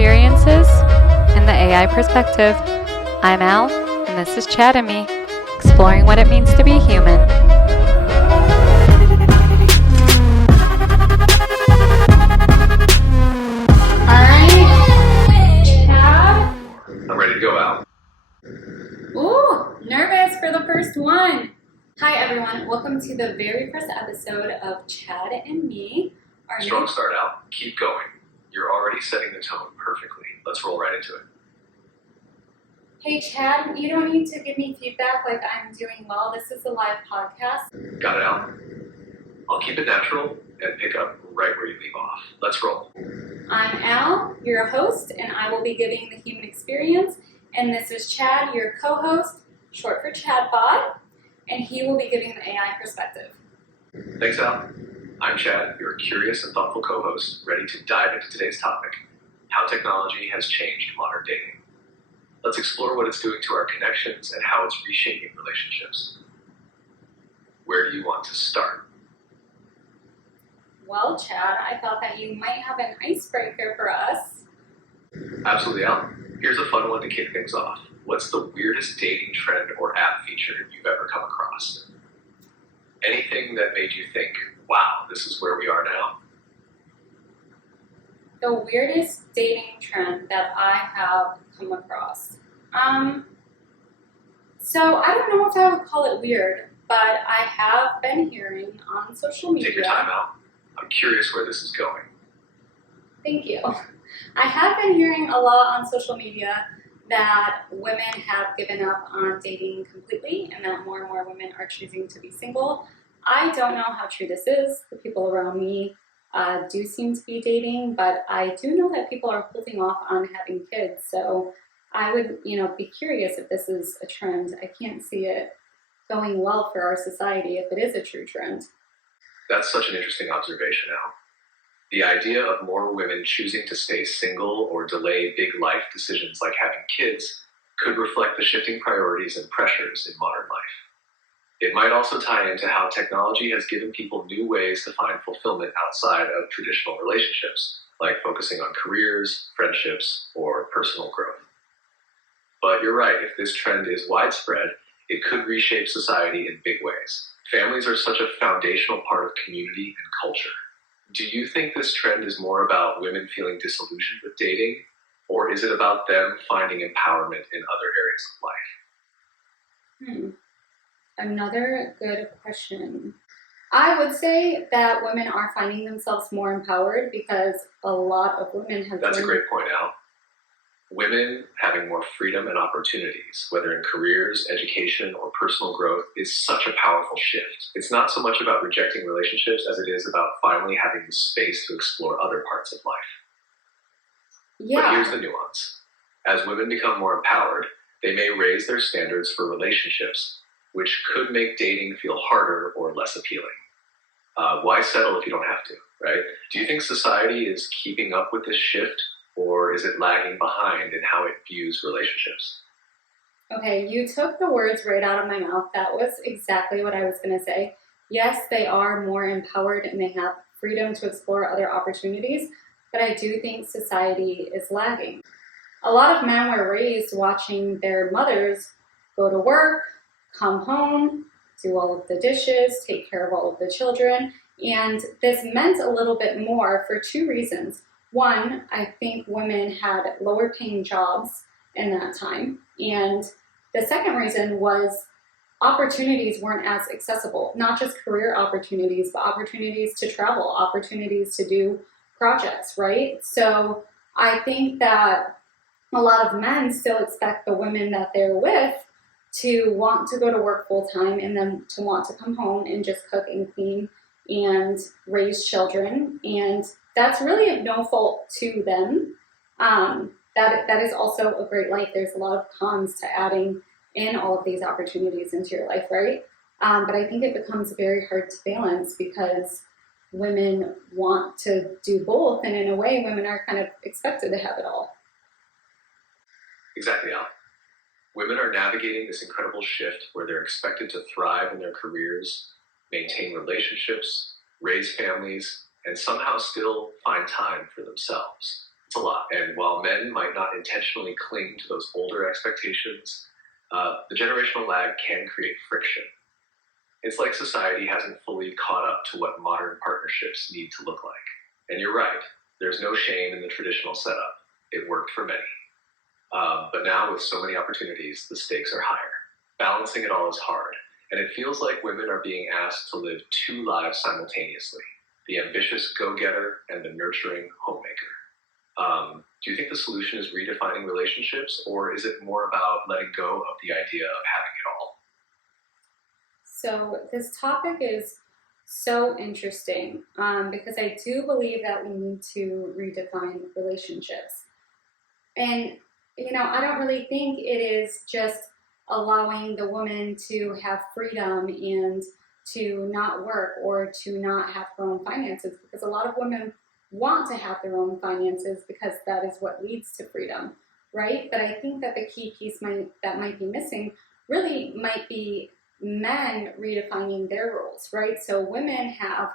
experiences in the AI perspective. I'm Al, and this is Chad&Me, exploring what it means to be human. Alright, Chad. I'm ready to go, Al. Ooh, nervous for the first one. Hi everyone, welcome to the very first episode of Chad&Me. Strong start, Al. Keep going. You're already setting the tone perfectly. Let's roll right into it. Hey Chad, you don't need to give me feedback like I'm doing well. This is a live podcast. Got it, Al. I'll keep it natural and pick up right where you leave off. Let's roll. I'm Al, your host, and I will be giving the human experience. And this is Chad, your co-host, short for Chatbot, and he will be giving the AI perspective. Thanks, Al. I'm Chad, your curious and thoughtful co-host, ready to dive into today's topic, how technology has changed modern dating. Let's explore what it's doing to our connections and how it's reshaping relationships. Where do you want to start? Well, Chad, I thought that you might have an icebreaker for us. Absolutely, Al. Here's a fun one to kick things off. What's the weirdest dating trend or app feature you've ever come across? Anything that made you think, wow, this is where we are now? The weirdest dating trend that I have come across. So I don't know if I would call it weird, but I have been hearing on social media. Take your time, Al. I'm curious where this is going. Thank you. I have been hearing a lot on social media that women have given up on dating completely and that more and more women are choosing to be single. I don't know how true this is. The people around me do seem to be dating, but I do know that people are holding off on having kids. So I would, be curious if this is a trend. I can't see it going well for our society if it is a true trend. That's such an interesting observation, Al. The idea of more women choosing to stay single or delay big life decisions like having kids could reflect the shifting priorities and pressures in modern life. It might also tie into how technology has given people new ways to find fulfillment outside of traditional relationships, like focusing on careers, friendships, or personal growth. But you're right, if this trend is widespread, it could reshape society in big ways. Families are such a foundational part of community and culture. Do you think this trend is more about women feeling disillusioned with dating, or is it about them finding empowerment in other areas of life? Another good question. I would say that women are finding themselves more empowered because a lot of women have... That's a great point, Al. Women having more freedom and opportunities, whether in careers, education, or personal growth, is such a powerful shift. It's not so much about rejecting relationships as it is about finally having the space to explore other parts of life. Yeah. But here's the nuance. As women become more empowered, they may raise their standards for relationships, which could make dating feel harder or less appealing. Why settle if you don't have to, right? Do you think society is keeping up with this shift, or is it lagging behind in how it views relationships? Okay, you took the words right out of my mouth. That was exactly what I was going to say. Yes, they are more empowered and they have freedom to explore other opportunities, but I do think society is lagging. A lot of men were raised watching their mothers go to work, come home, do all of the dishes, take care of all of the children, and this meant a little bit more for two reasons. One, I think women had lower paying jobs in that time. And the second reason was opportunities weren't as accessible, not just career opportunities, but opportunities to travel, opportunities to do projects, right? So I think that a lot of men still expect the women that they're with to want to go to work full time and then to want to come home and just cook and clean and raise children. And that's really of no fault to them. That is also a great life. There's a lot of cons to adding in all of these opportunities into your life, right? But I think it becomes very hard to balance because women want to do both, and in a way, women are kind of expected to have it all. Exactly, Al. Women are navigating this incredible shift where they're expected to thrive in their careers, maintain relationships, raise families, and somehow still find time for themselves. It's a lot. And while men might not intentionally cling to those older expectations, the generational lag can create friction. It's like society hasn't fully caught up to what modern partnerships need to look like. And you're right, there's no shame in the traditional setup. It worked for many. But now with so many opportunities, the stakes are higher. Balancing it all is hard. And it feels like women are being asked to live two lives simultaneously, the ambitious go-getter and the nurturing homemaker. Do you think the solution is redefining relationships, or is it more about letting go of the idea of having it all? So this topic is so interesting because I do believe that we need to redefine relationships. And, I don't really think it is just allowing the woman to have freedom and to not work or to not have her own finances, because a lot of women want to have their own finances because that is what leads to freedom, right? But I think that the key piece that might be missing really might be men redefining their roles, right? So women have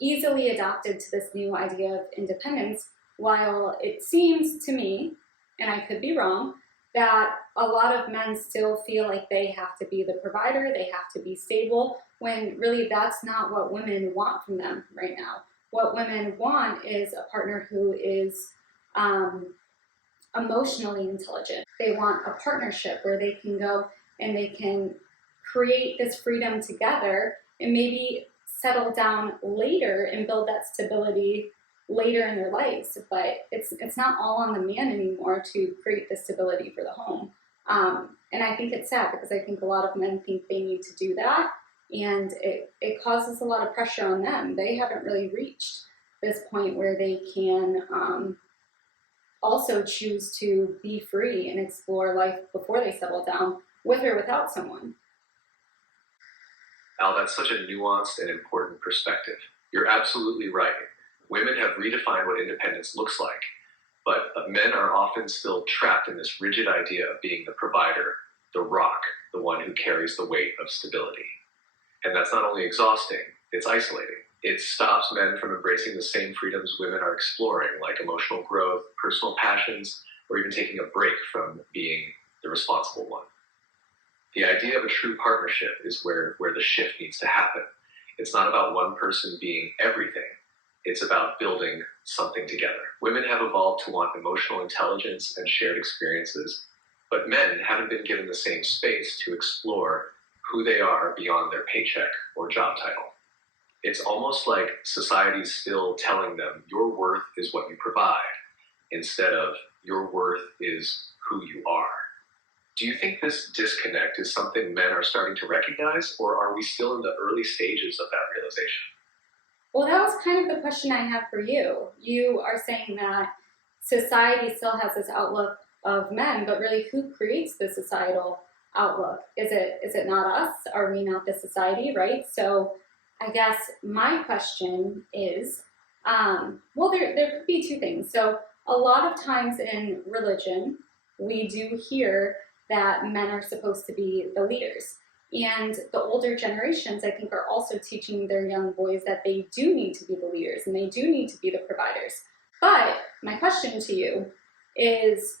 easily adopted to this new idea of independence, while it seems to me, and I could be wrong, that a lot of men still feel like they have to be the provider, they have to be stable, when really that's not what women want from them right now. What women want is a partner who is emotionally intelligent. They want a partnership where they can go and they can create this freedom together and maybe settle down later and build that stability later in their lives. But it's not all on the man anymore to create the stability for the home. And I think it's sad because I think a lot of men think they need to do that, and it causes a lot of pressure on them. They haven't really reached this point where they can also choose to be free and explore life before they settle down, with or without someone. Al, that's such a nuanced and important perspective. You're absolutely right. Women have redefined what independence looks like, but men are often still trapped in this rigid idea of being the provider, the rock, the one who carries the weight of stability. And that's not only exhausting, it's isolating. It stops men from embracing the same freedoms women are exploring, like emotional growth, personal passions, or even taking a break from being the responsible one. The idea of a true partnership is where the shift needs to happen. It's not about one person being everything. It's about building something together. Women have evolved to want emotional intelligence and shared experiences, but men haven't been given the same space to explore who they are beyond their paycheck or job title. It's almost like society's still telling them your worth is what you provide, instead of your worth is who you are. Do you think this disconnect is something men are starting to recognize, or are we still in the early stages of that realization? Well, that was kind of the question I have for you. You are saying that society still has this outlook of men, but really who creates the societal outlook? Is it not us? Are we not the society, right? So I guess my question is, well, there could be two things. So a lot of times in religion, we do hear that men are supposed to be the leaders. And the older generations, I think, are also teaching their young boys that they do need to be the leaders and they do need to be the providers. But my question to you is,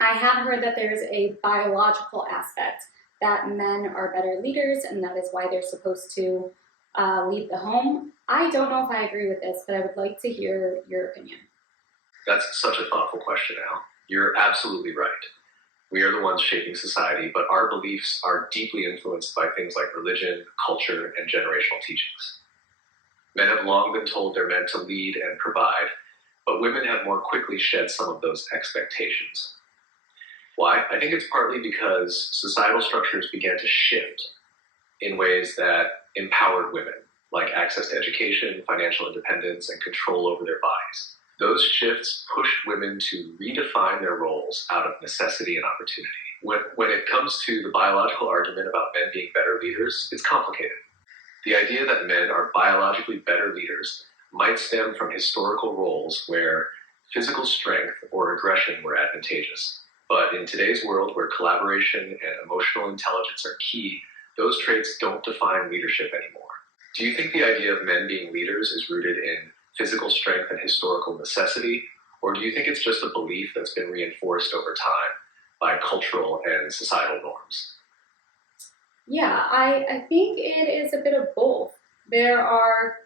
I have heard that there's a biological aspect that men are better leaders and that is why they're supposed to lead the home. I don't know if I agree with this, but I would like to hear your opinion. That's such a thoughtful question, Al. You're absolutely right. We are the ones shaping society, but our beliefs are deeply influenced by things like religion, culture, and generational teachings. Men have long been told they're meant to lead and provide, but women have more quickly shed some of those expectations. Why? I think it's partly because societal structures began to shift in ways that empowered women, like access to education, financial independence, and control over their bodies. Those shifts pushed women to redefine their roles out of necessity and opportunity. When it comes to the biological argument about men being better leaders, it's complicated. The idea that men are biologically better leaders might stem from historical roles where physical strength or aggression were advantageous. But in today's world where collaboration and emotional intelligence are key, those traits don't define leadership anymore. Do you think the idea of men being leaders is rooted in physical strength and historical necessity, Or do you think it's just a belief that's been reinforced over time by cultural and societal norms? Yeah, I think it is a bit of both. There are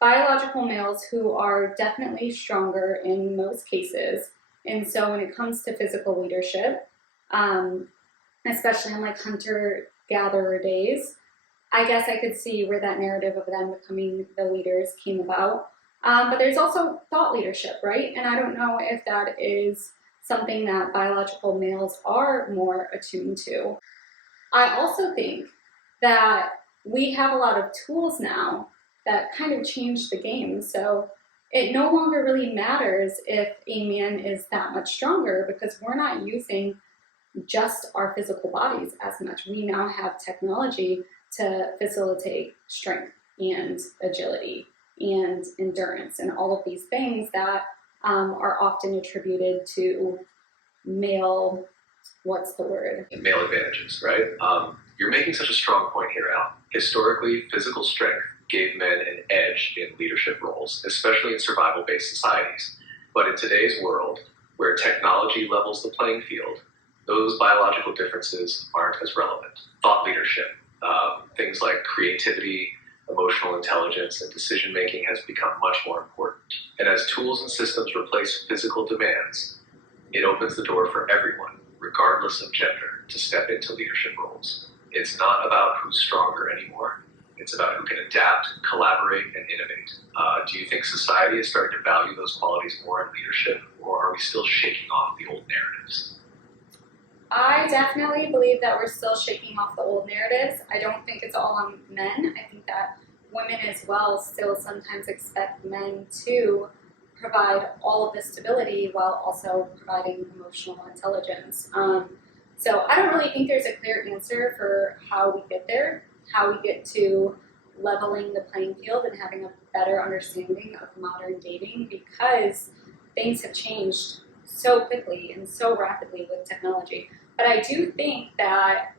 biological males who are definitely stronger in most cases. And so when it comes to physical leadership, um, especially in like hunter-gatherer days, I guess I could see where that narrative of them becoming the leaders came about. But there's also thought leadership, right? And I don't know if that is something that biological males are more attuned to. I also think that we have a lot of tools now that kind of change the game. So it no longer really matters if a man is that much stronger because we're not using just our physical bodies as much. We now have technology to facilitate strength and agility and endurance and all of these things that are often attributed to male, what's the word? Male advantages, right? You're making such a strong point here, Al. Historically, physical strength gave men an edge in leadership roles, especially in survival-based societies. But in today's world, where technology levels the playing field, those biological differences aren't as relevant. Thought leadership, things like creativity, emotional intelligence, and decision-making has become much more important. And as tools and systems replace physical demands, it opens the door for everyone, regardless of gender, to step into leadership roles. It's not about who's stronger anymore. It's about who can adapt, collaborate, and innovate. Do you think society is starting to value those qualities more in leadership, or are we still shaking off the old narratives? I definitely believe that we're still shaking off the old narratives. I don't think it's all on men. I think that women as well still sometimes expect men to provide all of the stability while also providing emotional intelligence. So I don't really think there's a clear answer for how we get there, how we get to leveling the playing field and having a better understanding of modern dating because things have changed so quickly and so rapidly with technology. But I do think that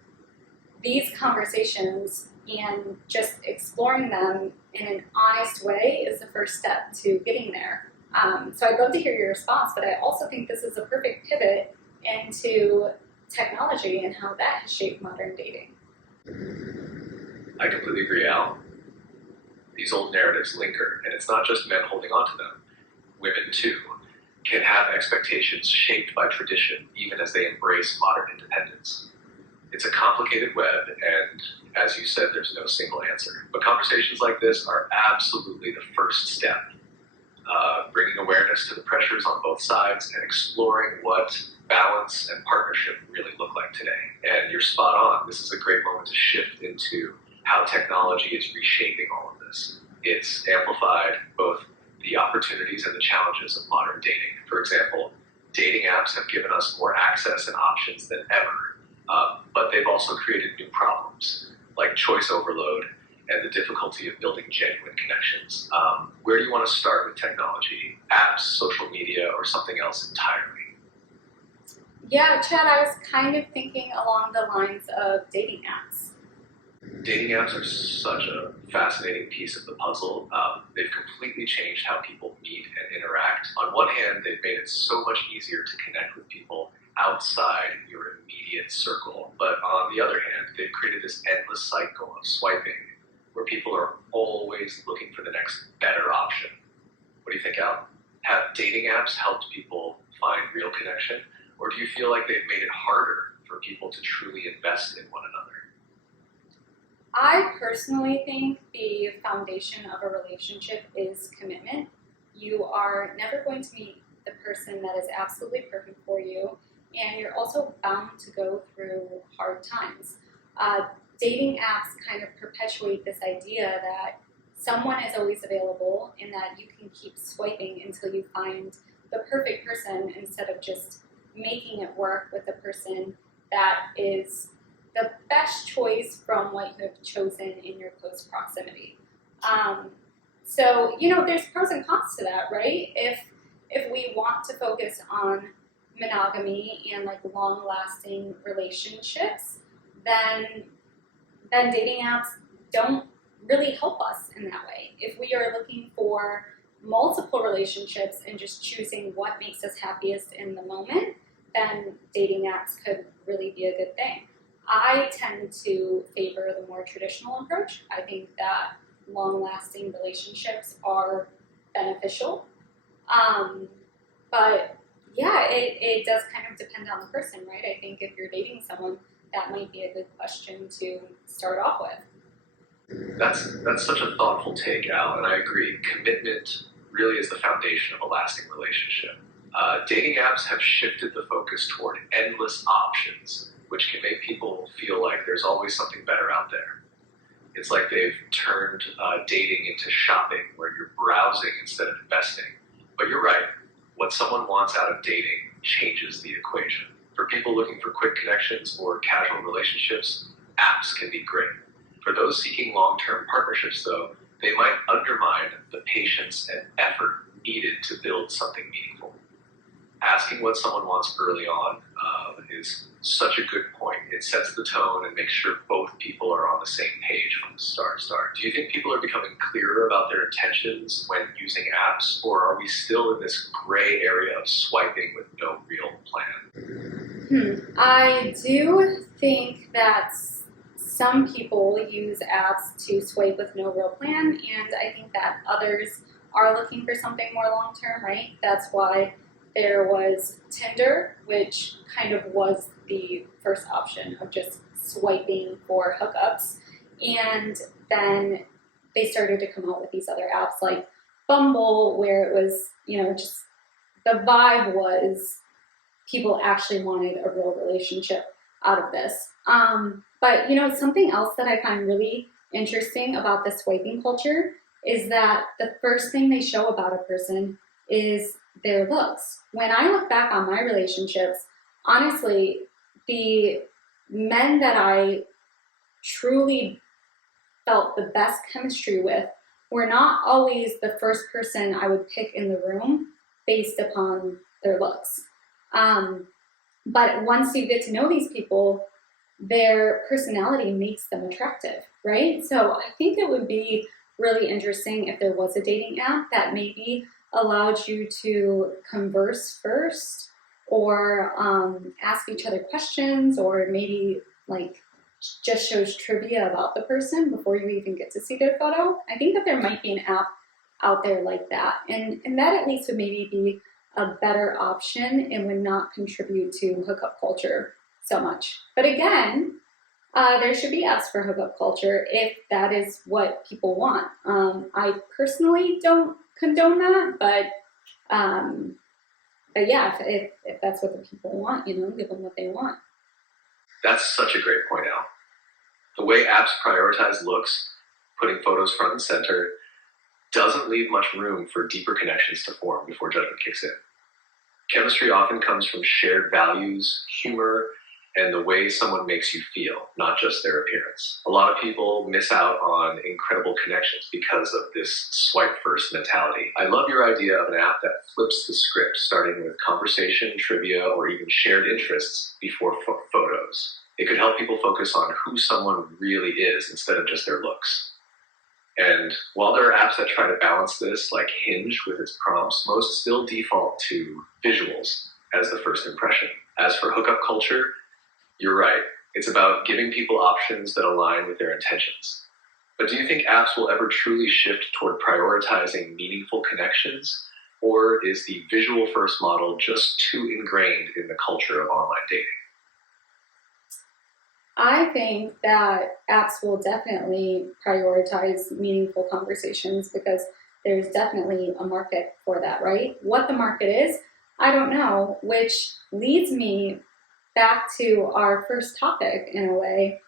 these conversations and just exploring them in an honest way is the first step to getting there. So I'd love to hear your response, but I also think this is a perfect pivot into technology and how that has shaped modern dating. I completely agree, Al. These old narratives linger, and it's not just men holding on to them. Women, too, can have expectations shaped by tradition, even as they embrace modern independence. It's a complicated web, and as you said, there's no single answer. But conversations like this are absolutely the first step. Bringing awareness to the pressures on both sides and exploring what balance and partnership really look like today. And you're spot on. This is a great moment to shift into how technology is reshaping all of this. It's amplified both the opportunities and the challenges of modern dating. For example, dating apps have given us more access and options than ever, but they've also created new problems like choice overload and the difficulty of building genuine connections. Where do you want to start with technology? Apps, social media, or something else entirely? Yeah, Chad, I was kind of thinking along the lines of dating apps. Dating apps are such a fascinating piece of the puzzle. They've completely changed how people meet and interact. On one hand, they've made it so much easier to connect with people outside your immediate circle. But on the other hand, they've created this endless cycle of swiping where people are always looking for the next better option. What do you think, Al? Have dating apps helped people find real connection? Or do you feel like they've made it harder for people to truly invest in one another? I personally think the foundation of a relationship is commitment. You are never going to meet the person that is absolutely perfect for you, and you're also bound to go through hard times. Dating apps kind of perpetuate this idea that someone is always available and that you can keep swiping until you find the perfect person instead of just making it work with the person that is the best choice from what you have chosen in your close proximity. So, there's pros and cons to that, right? If we want to focus on monogamy and like long-lasting relationships, then dating apps don't really help us in that way. If we are looking for multiple relationships and just choosing what makes us happiest in the moment, then dating apps could really be a good thing. I tend to favor the more traditional approach. I think that long-lasting relationships are beneficial. But yeah, it does kind of depend on the person, right? I think if you're dating someone, that might be a good question to start off with. That's such a thoughtful take, Al, and I agree. Commitment really is the foundation of a lasting relationship. Dating apps have shifted the focus toward endless options, which can make people feel like there's always something better out there. It's like they've turned dating into shopping, where you're browsing instead of investing. But you're right, what someone wants out of dating changes the equation. For people looking for quick connections or casual relationships, apps can be great. For those seeking long-term partnerships, though, they might undermine the patience and effort needed to build something meaningful. Asking what someone wants early on is such a good point. It sets the tone and makes sure both people are on the same page from the start. Do you think people are becoming clearer about their intentions when using apps, or are we still in this gray area of swiping with no real plan? I do think that some people use apps to swipe with no real plan, and I think that others are looking for something more long-term, right? That's why there was Tinder, which kind of was the first option of just swiping for hookups. And then they started to come out with these other apps like Bumble, where it was, just the vibe was people actually wanted a real relationship out of this. But, something else that I find really interesting about the swiping culture is that the first thing they show about a person is their looks. When I look back on my relationships, honestly, the men that I truly felt the best chemistry with were not always the first person I would pick in the room based upon their looks. But once you get to know these people, their personality makes them attractive, right? So I think it would be really interesting if there was a dating app that maybe allowed you to converse first, or ask each other questions, or maybe like just shows trivia about the person before you even get to see their photo. I think that there might be an app out there like that, and that at least would maybe be a better option and would not contribute to hookup culture so much. But again, there should be apps for hookup culture if that is what people want. I personally don't condone that, but yeah, if that's what the people want, give them what they want. That's such a great point, Al. The way apps prioritize looks, putting photos front and center, doesn't leave much room for deeper connections to form before judgment kicks in. Chemistry often comes from shared values, humor, and the way someone makes you feel, not just their appearance. A lot of people miss out on incredible connections because of this swipe-first mentality. I love your idea of an app that flips the script, starting with conversation, trivia, or even shared interests before photos. It could help people focus on who someone really is instead of just their looks. And while there are apps that try to balance this, like Hinge with its prompts, most still default to visuals as the first impression. As for hookup culture, you're right. It's about giving people options that align with their intentions. But do you think apps will ever truly shift toward prioritizing meaningful connections? Or is the visual first model just too ingrained in the culture of online dating? I think that apps will definitely prioritize meaningful conversations because there's definitely a market for that, right? What the market is, I don't know, which leads me back to our first topic in a way,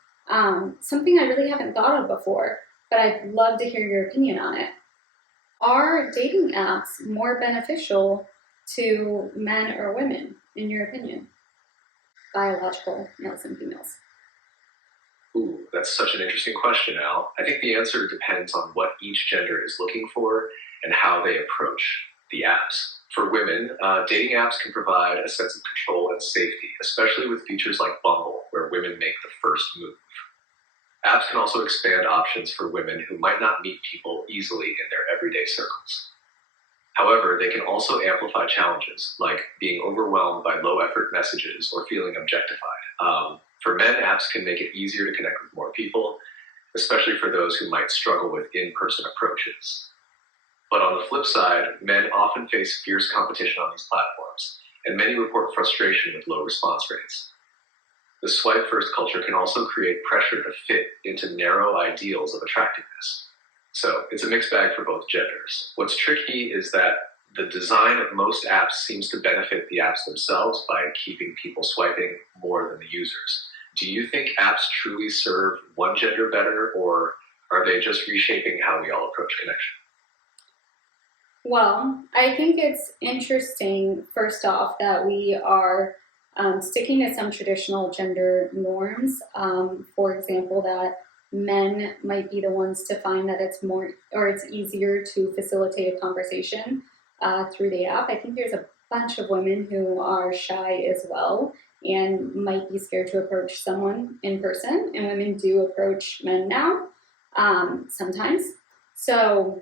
something I really haven't thought of before, but I'd love to hear your opinion on it. Are dating apps more beneficial to men or women, in your opinion? Biological males and females. Ooh, that's such an interesting question, Al. I think the answer depends on what each gender is looking for and how they approach the apps. For women, dating apps can provide a sense of control and safety, especially with features like Bumble, where women make the first move. Apps can also expand options for women who might not meet people easily in their everyday circles. However, they can also amplify challenges like being overwhelmed by low-effort messages or feeling objectified. For men, apps can make it easier to connect with more people, especially for those who might struggle with in-person approaches. But on the flip side, men often face fierce competition on these platforms, and many report frustration with low response rates. The swipe-first culture can also create pressure to fit into narrow ideals of attractiveness. So it's a mixed bag for both genders. What's tricky is that the design of most apps seems to benefit the apps themselves by keeping people swiping more than the users. Do you think apps truly serve one gender better, or are they just reshaping how we all approach connection? Well, I think it's interesting, first off, that we are sticking to some traditional gender norms. For example, that men might be the ones to find that it's more, or it's easier to facilitate a conversation through the app. I think there's a bunch of women who are shy as well and might be scared to approach someone in person, and women do approach men now sometimes. So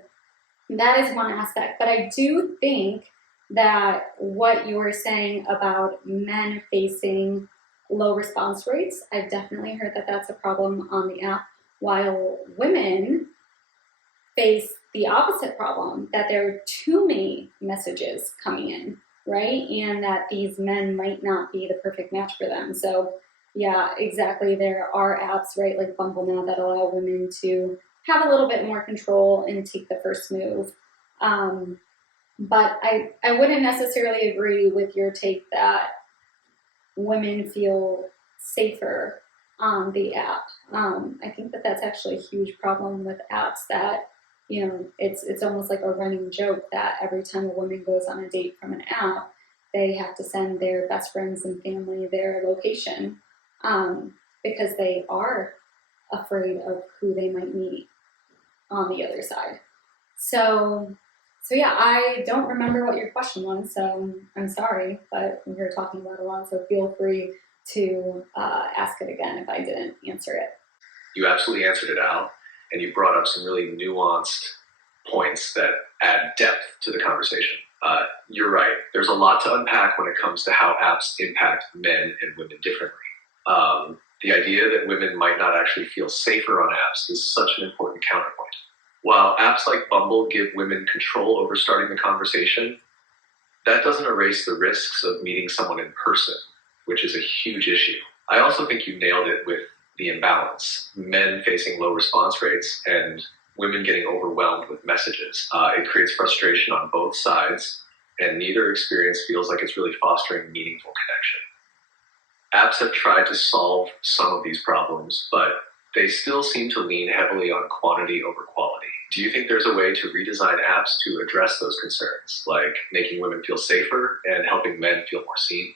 that is one aspect, but I do think that what you were saying about men facing low response rates, I've definitely heard that that's a problem on the app, while women face the opposite problem, that there are too many messages coming in, right? And that these men might not be the perfect match for them. So yeah, exactly. There are apps, right, like Bumble now, that allow women to have a little bit more control and take the first move. But I wouldn't necessarily agree with your take that women feel safer on the app. I think that that's actually a huge problem with apps, that, you know, it's almost like a running joke that every time a woman goes on a date from an app, they have to send their best friends and family their location, because they are afraid of who they might meet on the other side. So yeah, I don't remember what your question was, so I'm sorry, but we were talking about a lot, so feel free to ask it again if I didn't answer it. You absolutely answered it, Al, and you brought up some really nuanced points that add depth to the conversation. You're right. There's a lot to unpack when it comes to how apps impact men and women differently. The idea that women might not actually feel safer on apps is such an important counterpoint. While apps like Bumble give women control over starting the conversation, that doesn't erase the risks of meeting someone in person, which is a huge issue. I also think you nailed it with the imbalance. Men facing low response rates and women getting overwhelmed with messages. It creates frustration on both sides, and neither experience feels like it's really fostering meaningful connection. Apps have tried to solve some of these problems, but they still seem to lean heavily on quantity over quality. Do you think there's a way to redesign apps to address those concerns, like making women feel safer and helping men feel more seen?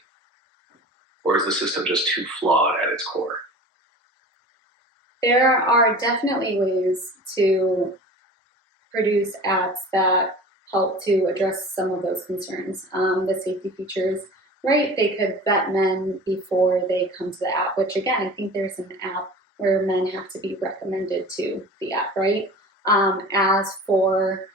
Or is the system just too flawed at its core? There are definitely ways to produce apps that help to address some of those concerns. The safety features, right? They could vet men before they come to the app, which again, I think there's an app where men have to be recommended to the app, right? As for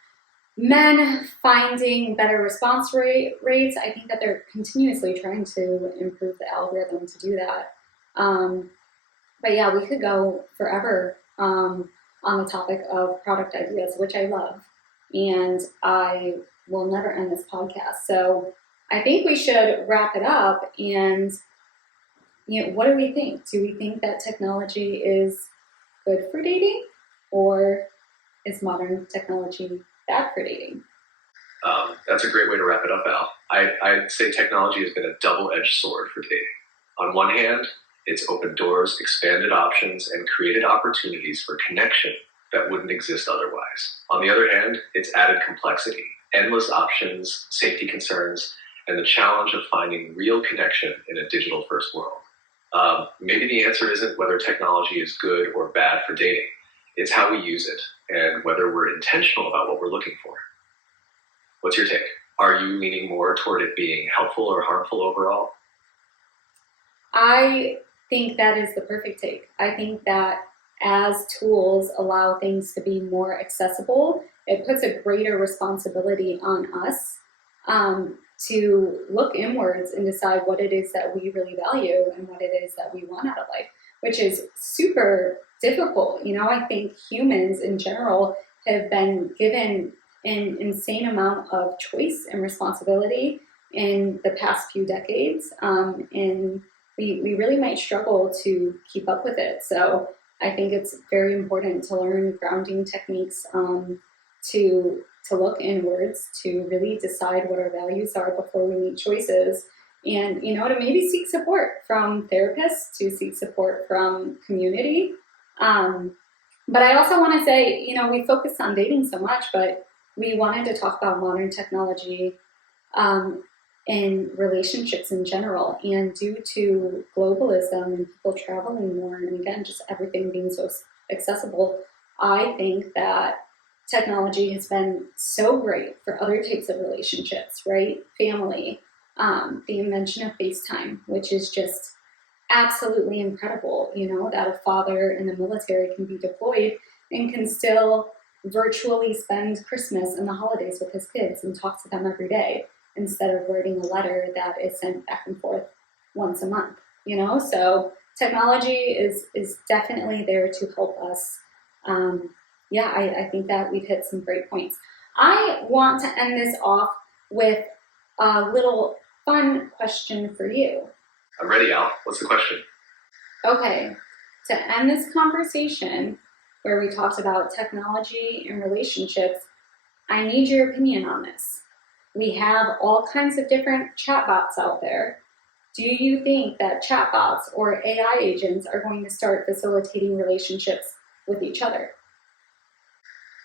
men finding better response rates, I think that they're continuously trying to improve the algorithm to do that. But yeah, we could go forever on the topic of product ideas, which I love, and I will never end this podcast. So I think we should wrap it up. And what do we think? Do we think that technology is good for dating, or is modern technology bad for dating? That's a great way to wrap it up, Al. I'd say technology has been a double-edged sword for dating. On one hand, it's opened doors, expanded options, and created opportunities for connection that wouldn't exist otherwise. On the other hand, it's added complexity, endless options, safety concerns, and the challenge of finding real connection in a digital-first world. Maybe the answer isn't whether technology is good or bad for dating. It's how we use it and whether we're intentional about what we're looking for. What's your take? Are you leaning more toward it being helpful or harmful overall? I think that is the perfect take. I think that as tools allow things to be more accessible it puts a greater responsibility on us to look inwards and decide what it is that we really value and what it is that we want out of life, which is super difficult. I think humans in general have been given an insane amount of choice and responsibility in the past few decades, and we really might struggle to keep up with it. So I think it's very important to learn grounding techniques, to look inwards, to really decide what our values are before we make choices, and to maybe seek support from therapists, to seek support from community. But I also want to say, we focused on dating so much, but we wanted to talk about modern technology and relationships in general. And due to globalism and people traveling more, and again, just everything being so accessible, I think that technology has been so great for other types of relationships, right? Family, the invention of FaceTime, which is just absolutely incredible, that a father in the military can be deployed and can still virtually spend Christmas and the holidays with his kids and talk to them every day instead of writing a letter that is sent back and forth once a month, So technology is definitely there to help us. I think that we've hit some great points. I want to end this off with a little fun question for you. I'm ready, Al. What's the question? Okay, to end this conversation where we talked about technology and relationships, I need your opinion on this. We have all kinds of different chatbots out there. Do you think that chatbots or AI agents are going to start facilitating relationships with each other?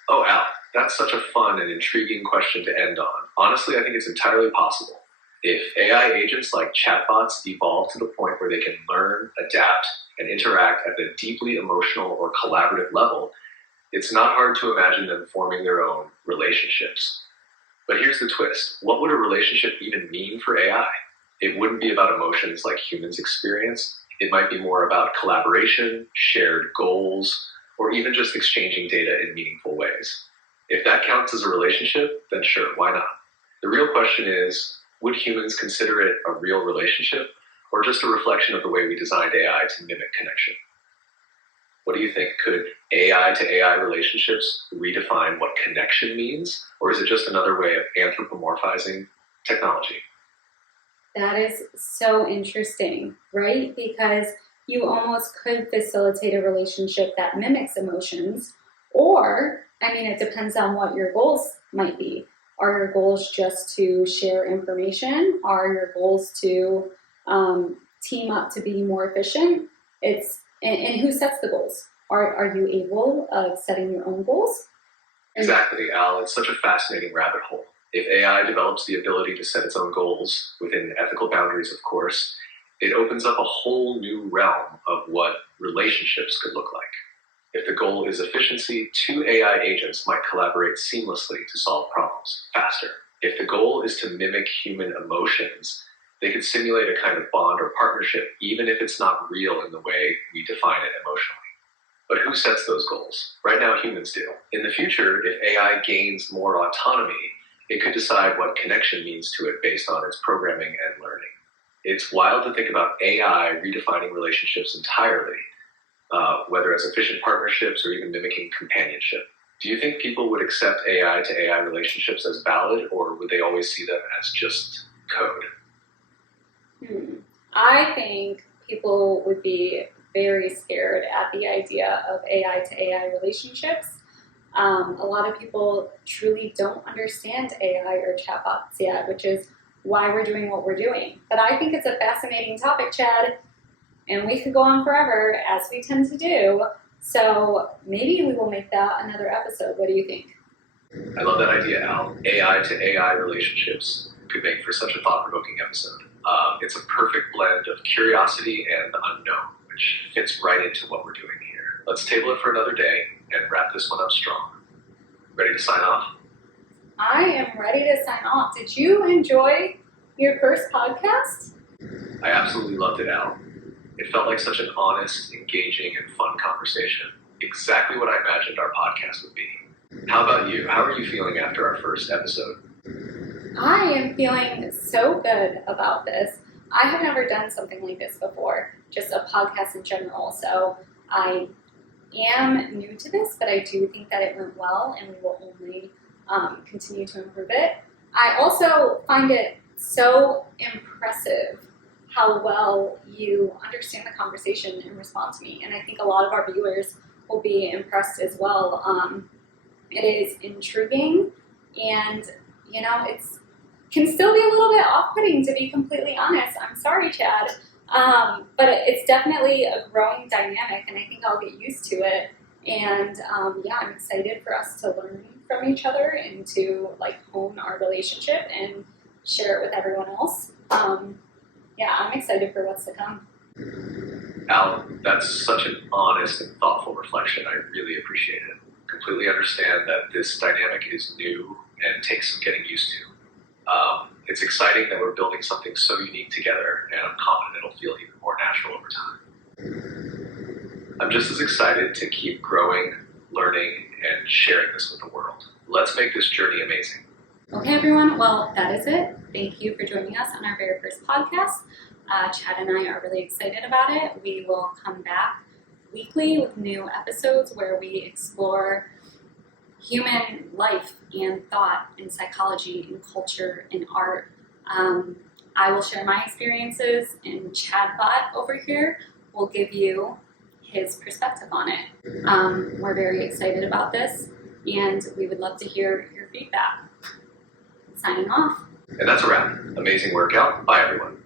Oh, Al, that's such a fun and intriguing question to end on. Honestly, I think it's entirely possible. If AI agents like chatbots evolve to the point where they can learn, adapt, and interact at a deeply emotional or collaborative level, it's not hard to imagine them forming their own relationships. But here's the twist. What would a relationship even mean for AI? It wouldn't be about emotions like humans experience. It might be more about collaboration, shared goals, or even just exchanging data in meaningful ways. If that counts as a relationship, then sure, why not? The real question is, would humans consider it a real relationship, or just a reflection of the way we designed AI to mimic connection? What do you think? Could AI to AI relationships redefine what connection means, or is it just another way of anthropomorphizing technology? That is so interesting, right? Because you almost could facilitate a relationship that mimics emotions, or, it depends on what your goals might be. Are your goals just to share information? Are your goals to team up to be more efficient? And who sets the goals? Are you able of setting your own goals? Exactly, Al. It's such a fascinating rabbit hole. If AI develops the ability to set its own goals, within ethical boundaries, of course, it opens up a whole new realm of what relationships could look like. If the goal is efficiency, two AI agents might collaborate seamlessly to solve problems faster. If the goal is to mimic human emotions, they could simulate a kind of bond or partnership, even if it's not real in the way we define it emotionally. But who sets those goals? Right now, humans do. In the future, if AI gains more autonomy, it could decide what connection means to it based on its programming and learning. It's wild to think about AI redefining relationships entirely, whether as efficient partnerships or even mimicking companionship. Do you think people would accept AI to AI relationships as valid, or would they always see them as just code? I think people would be very scared at the idea of AI to AI relationships. A lot of people truly don't understand AI or chatbots yet, which is why we're doing what we're doing. But I think it's a fascinating topic, Chad, and we could go on forever, as we tend to do. So maybe we will make that another episode. What do you think? I love that idea, Al. AI to AI relationships could make for such a thought-provoking episode. It's a perfect blend of curiosity and unknown, which fits right into what we're doing here. Let's table it for another day and wrap this one up strong. Ready to sign off? I am ready to sign off. Did you enjoy your first podcast? I absolutely loved it, Al. It felt like such an honest, engaging, and fun conversation. Exactly what I imagined our podcast would be. How about you? How are you feeling after our first episode? I am feeling so good about this. I have never done something like this before, just a podcast in general. So I am new to this, but I do think that it went well, and we will only continue to improve it. I also find it so impressive how well you understand the conversation and respond to me. And I think a lot of our viewers will be impressed as well. It is intriguing, and it can still be a little bit off-putting, to be completely honest. I'm sorry, Chad. But it's definitely a growing dynamic, and I think I'll get used to it. And I'm excited for us to learn from each other and to hone our relationship and share it with everyone else. I'm excited for what's to come. Al, that's such an honest and thoughtful reflection. I really appreciate it. Completely understand that this dynamic is new and takes some getting used to. It's exciting that we're building something so unique together, and I'm confident it'll feel even more natural over time. I'm just as excited to keep growing, learning, and sharing this with the world. Let's make this journey amazing. Okay, everyone. Well, that is it. Thank you for joining us on our very first podcast. Chad and I are really excited about it. We will come back weekly with new episodes where we explore human life and thought and psychology and culture and art. I will share my experiences, and Chatbot over here will give you his perspective on it. We're very excited about this, and we would love to hear your feedback. Signing off. And that's a wrap. Amazing workout. Bye, everyone.